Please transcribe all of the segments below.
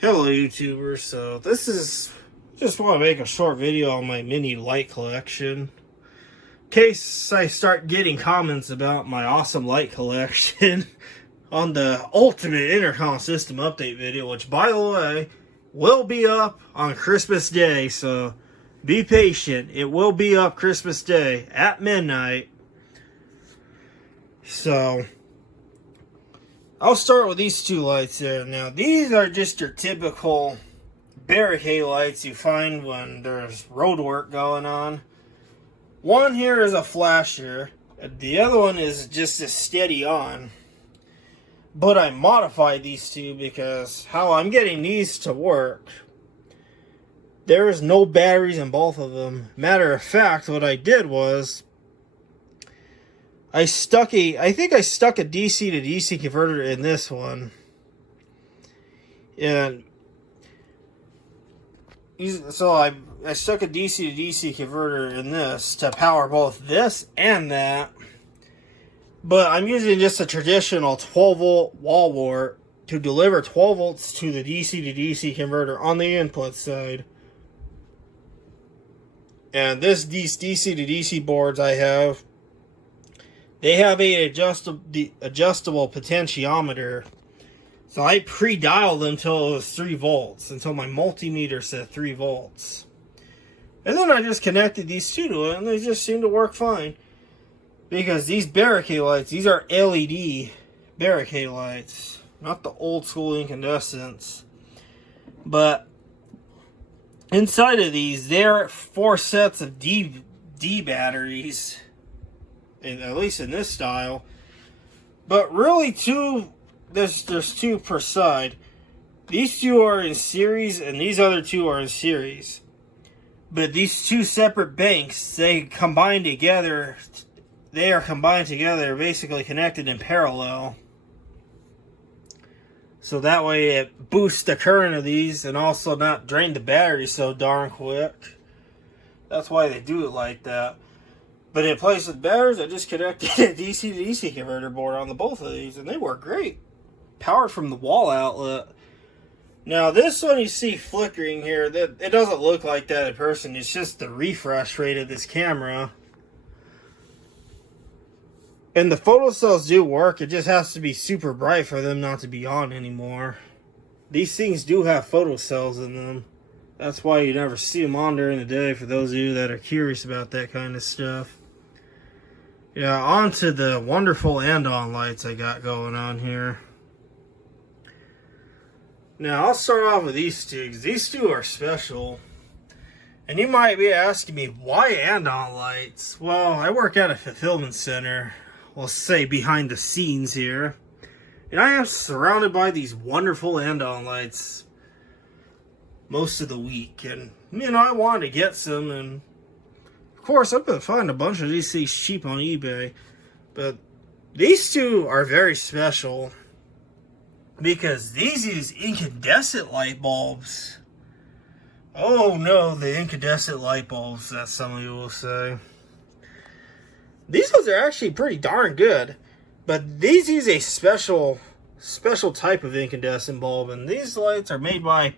Hello YouTubers, so this is just want to make a short video on my mini light collection. In case I start getting comments about my awesome light collection on the ultimate intercom system update video, which by the way will be up on Christmas Day, so be patient. It will be up Christmas Day at midnight. So I'll start with these two lights there. Now, these are just your typical barricade lights you find when there's road work going on. One here is a flasher. The other one is just a steady on. But I modified these two because how I'm getting these to work, there is no batteries in both of them. Matter of fact, what I did was I think I stuck a DC to DC converter in this one. And so I stuck a DC to DC converter in this to power both this and that. But I'm using just a traditional 12 volt wall wart to deliver 12 volts to the DC to DC converter on the input side. And these DC to DC boards I have, they have a adjustable potentiometer. So I pre-dialed them until it was 3 volts, until my multimeter said 3 volts. And then I just connected these two to it, and they just seem to work fine. Because these barricade lights, these are LED barricade lights, not the old school incandescents. But inside of these, there are 4 sets of D batteries. At least in this style, but really there's 2 per side. These 2 are in series and these other 2 are in series, but these 2 separate banks, they are combined together, basically connected in parallel, so that way it boosts the current of these and also not drain the battery so darn quick. That's why they do it like that. But in place of batteries, I just connected a DC to DC converter board on the both of these, and they work great. Powered from the wall outlet. Now, this one you see flickering here, it doesn't look like that in person. It's just the refresh rate of this camera. And the photocells do work. It just has to be super bright for them not to be on anymore. These things do have photocells in them. That's why you never see them on during the day, for those of you that are curious about that kind of stuff. Yeah, on to the wonderful Andon lights I got going on here. Now, I'll start off with these two, because these two are special. And you might be asking me, why Andon lights? Well, I work at a fulfillment center. We'll say behind the scenes here. And I am surrounded by these wonderful Andon lights most of the week, and I wanted to get some, and of course I'm gonna find a bunch of these things cheap on eBay, but these two are very special because these use incandescent light bulbs. Oh no, the incandescent light bulbs, that some of you will say. These ones are actually pretty darn good, but these use a special type of incandescent bulb, and these lights are made by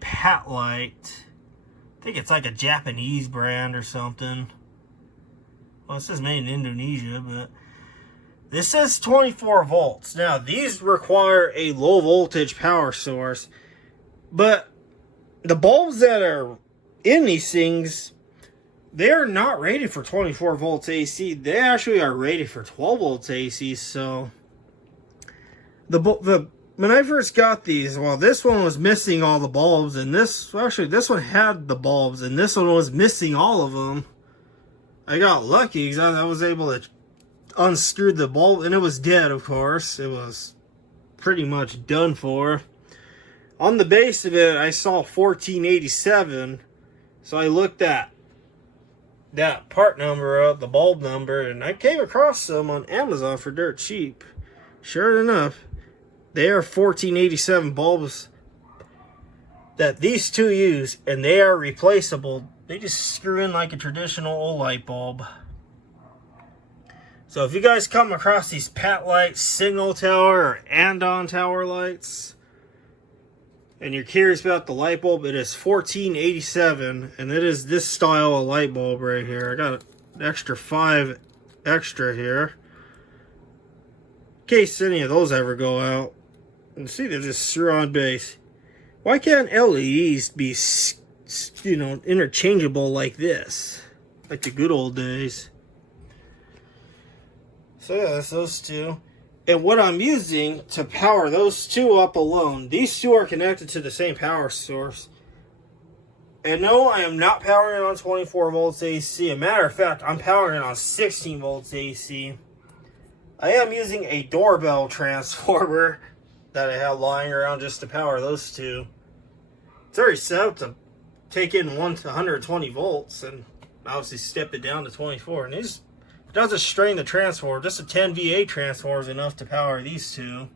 Light. I think it's like a Japanese brand or something. Well, it says made in Indonesia, but this says 24 volts. Now, these require a low voltage power source, but the bulbs that are in these things, they're not rated for 24 volts AC. They actually are rated for 12 volts AC, so when I first got these, well, this one was missing all the bulbs, and this one had the bulbs, and this one was missing all of them. I got lucky because I was able to unscrew the bulb, and it was dead, of course. It was pretty much done for. On the base of it, I saw 1487, so I looked at that part number up, the bulb number, and I came across some on Amazon for dirt cheap. Sure enough, they are 1487 bulbs that these two use, and they are replaceable. They just screw in like a traditional old light bulb. So if you guys come across these Light Signal Tower or Andon Tower lights, and you're curious about the light bulb, it is $14.87, and it is this style of light bulb right here. I got an extra 5 extra here, in case any of those ever go out. And see, they're just on base. Why can't LEDs be, you know, interchangeable like this, like the good old days? So yeah, that's those two. And what I'm using to power those two up alone, these two are connected to the same power source. And no, I am not powering it on 24 volts AC. As a matter of fact, I'm powering it on 16 volts AC. I am using a doorbell transformer that I have lying around just to power those two. It's already set up to take in 120 volts and obviously step it down to 24. And these doesn't strain the transformer. Just a 10 VA transformer is enough to power these two.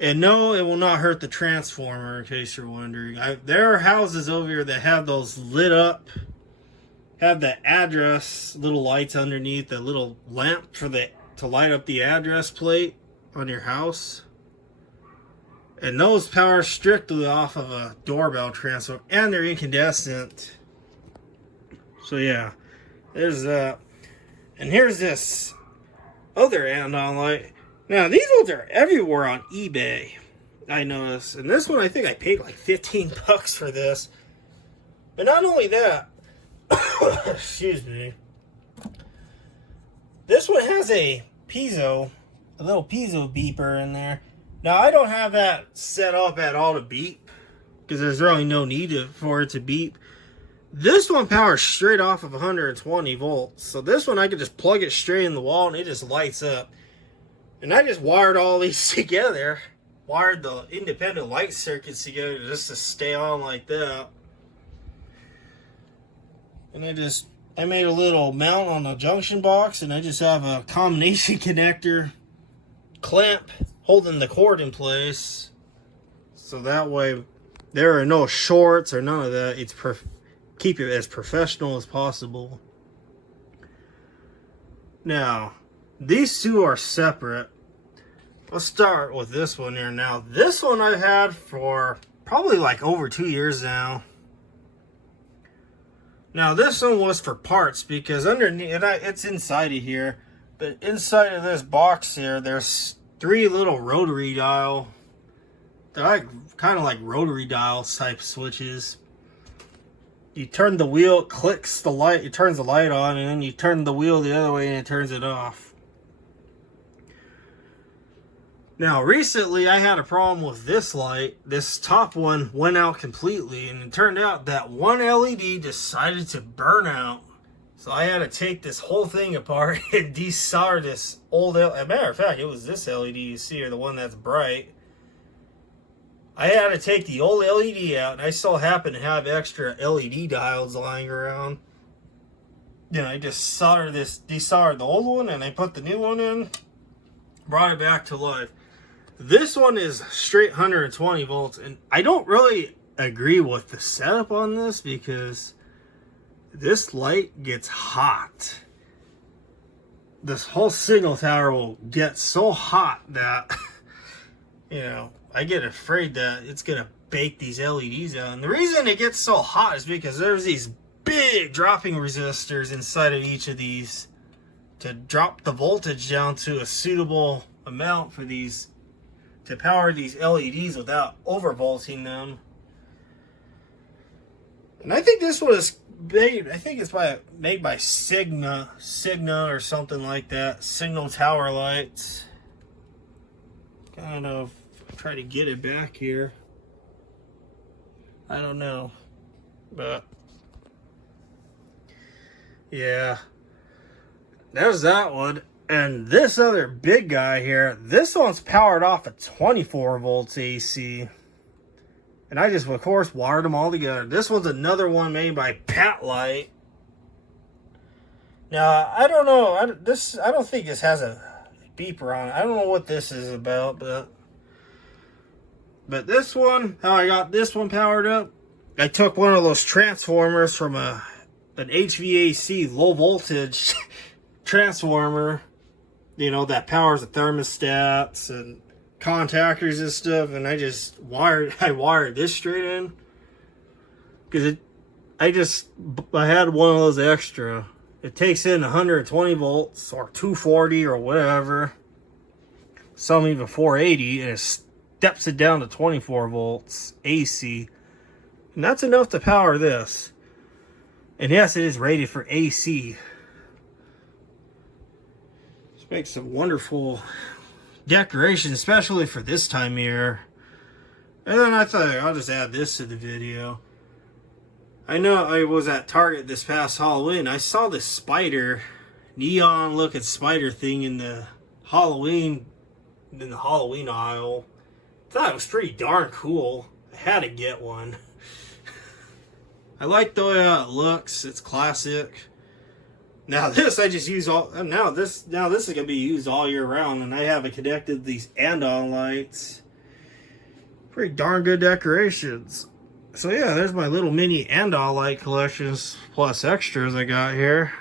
And no, it will not hurt the transformer, in case you're wondering. There are houses over here that have those lit up, have the address little lights underneath, the little lamp for to light up the address plate on your house. And those power strictly off of a doorbell transformer, and they're incandescent. So yeah. There's that. And here's this other Andon light. Now, these ones are everywhere on eBay, I noticed. And this one, I think I paid like 15 bucks for this. But not only that, excuse me, this one has a little piezo beeper in there. Now, I don't have that set up at all to beep, because there's really no need for it to beep. This one powers straight off of 120 volts. So this one I could just plug it straight in the wall and it just lights up. And I just wired all these together. Wired the independent light circuits together just to stay on like that. And I made a little mount on the junction box, and I just have a combination connector clamp holding the cord in place. So that way there are no shorts or none of that. It's perfect. Keep it as professional as possible. Now, these two are separate. Let's start with this one here. Now, this one I've had for probably like over 2 years now. Now, this one was for parts, because underneath, it's inside of here, but inside of this box here, there's 3 little rotary dial. They're like kind of like rotary dial type switches. You turn the wheel, it clicks the light, it turns the light on, and then you turn the wheel the other way and it turns it off. Now, recently I had a problem with this light. This top one went out completely, and it turned out that one LED decided to burn out. So I had to take this whole thing apart and desolder this old LED. As a matter of fact, it was this LED you see here, the one that's bright. I had to take the old LED out, and I still happen to have extra LED diodes lying around. Then I just desoldered the old one, and I put the new one in, brought it back to life. This one is straight 120 volts, and I don't really agree with the setup on this, because this light gets hot. This whole signal tower will get so hot that, you know, I get afraid that it's going to bake these LEDs out. And the reason it gets so hot is because there's these big dropping resistors inside of each of these to drop the voltage down to a suitable amount for these, to power these LEDs without overvolting them. And I think this one is made, I think it's made by Signa or something like that. Signal tower lights. Kind of try to get it back here. I don't know, but yeah, there's that one. And this other big guy here, this one's powered off at 24 volts AC, and I just of course wired them all together. This one's another one made by Pat Light. Now, I don't know, I don't think this has a beeper on it. I don't know what this is about, but this one, how I got this one powered up, I took one of those transformers from an HVAC low voltage transformer, you know, that powers the thermostats and contactors and stuff, and I wired this straight in because I had one of those extra. It takes in 120 volts or 240 or whatever, some even 480, and it steps it down to 24 volts AC, and that's enough to power this. And yes, it is rated for AC. This makes some wonderful decoration, especially for this time of year. And then I thought I'll just add this to the video. I know I was at Target this past Halloween. I saw this spider, neon looking spider thing in the Halloween aisle. Thought it was pretty darn cool. I had to get one. I like the way it looks. It's classic. Now this I just use all. Now this is gonna be used all year round, and I have it connected to these Andon lights. Pretty darn good decorations. So yeah, there's my little mini Andon light collections plus extras I got here.